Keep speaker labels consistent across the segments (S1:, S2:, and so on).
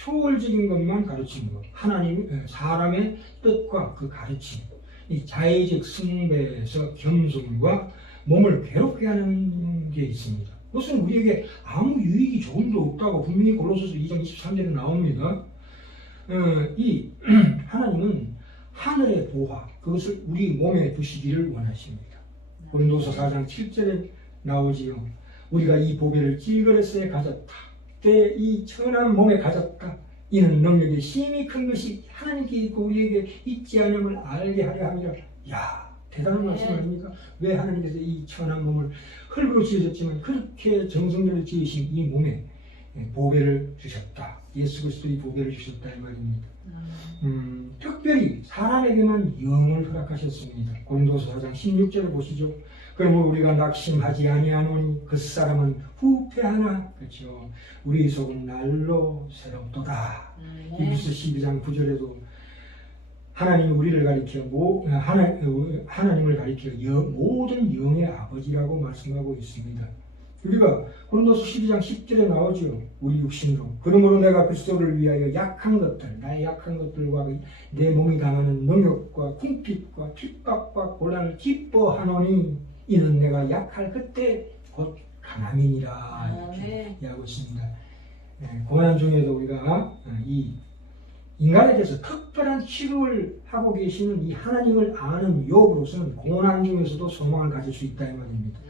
S1: 초월적인 것만 가르치는 것. 하나님, 에, 사람의 뜻과 그 가르침. 이 자의적 숭배에서 겸손과 몸을 괴롭게 하는 게 있습니다. 그것은 우리에게 아무 유익이 조금도 없다고 분명히 골로새서 2장 23절에 나옵니다. 어, 이 하나님은 하늘의 보화 그것을 우리 몸에 두시기를 원하십니다. 고린도서 4장 7절에 나오지요. 우리가 이 보배를 찔거레스에 가졌다. 때이 천한 몸에 가졌다. 이는 능력이 심히 큰 것이 하나님께 있고 우리에게 있지 않음을 알게 하려 함이라. 야 대단한 네. 말씀 아닙니까? 왜 하나님께서 이 천한 몸을 흙으로 지으셨지만 그렇게 정성대로 지으신 이 몸에 보배를 주셨다. 예수 그리스도의 보배를 주셨다 이 말입니다. 음, 특별히 사람에게만 영을 허락하셨습니다. 고린도서 4장 16절을 보시죠. 그러므로 우리가 낙심하지 아니하노니 그 사람은 후패하나 그렇죠. 우리 속은 날로 새롭도다. 이브스 12장 9절에도 하나님이 우리를 가리켜 모, 하나, 하나님을 가리켜 영- 모든 영의 아버지라고 말씀하고 있습니다. 우리가 고린도서 12장 10절에 나오죠. 우리 육신으로. 그러므로 내가 그리스도를 위하여 약한 것들, 나의 약한 것들과 내 몸이 당하는 능욕과 궁핍과 핍박과 곤란을 기뻐하노니 이는 내가 약할 그때 곧 강함이니라 이렇게 네. 얘기하고 있습니다. 예, 고난 중에도 우리가 어, 이 인간에 대해서 특별한 치료를 하고 계시는 이 하나님을 아는 욥으로서는 고난 중에서도 소망을 가질 수 있다 이 말입니다.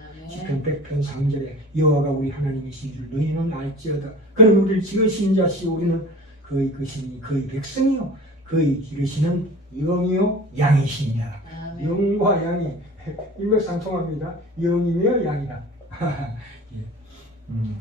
S1: 시편 100편 3절에 여호와가 우리 하나님이신 줄 너희는 알지어다. 그럼 우리를 지으신 자시 우리는 그의 것이니 그의 백성이요 그의 기르시는 영이요 양이시니라. 영과 양이 일맥상통합니다. 영이며 양이라. 예. 음.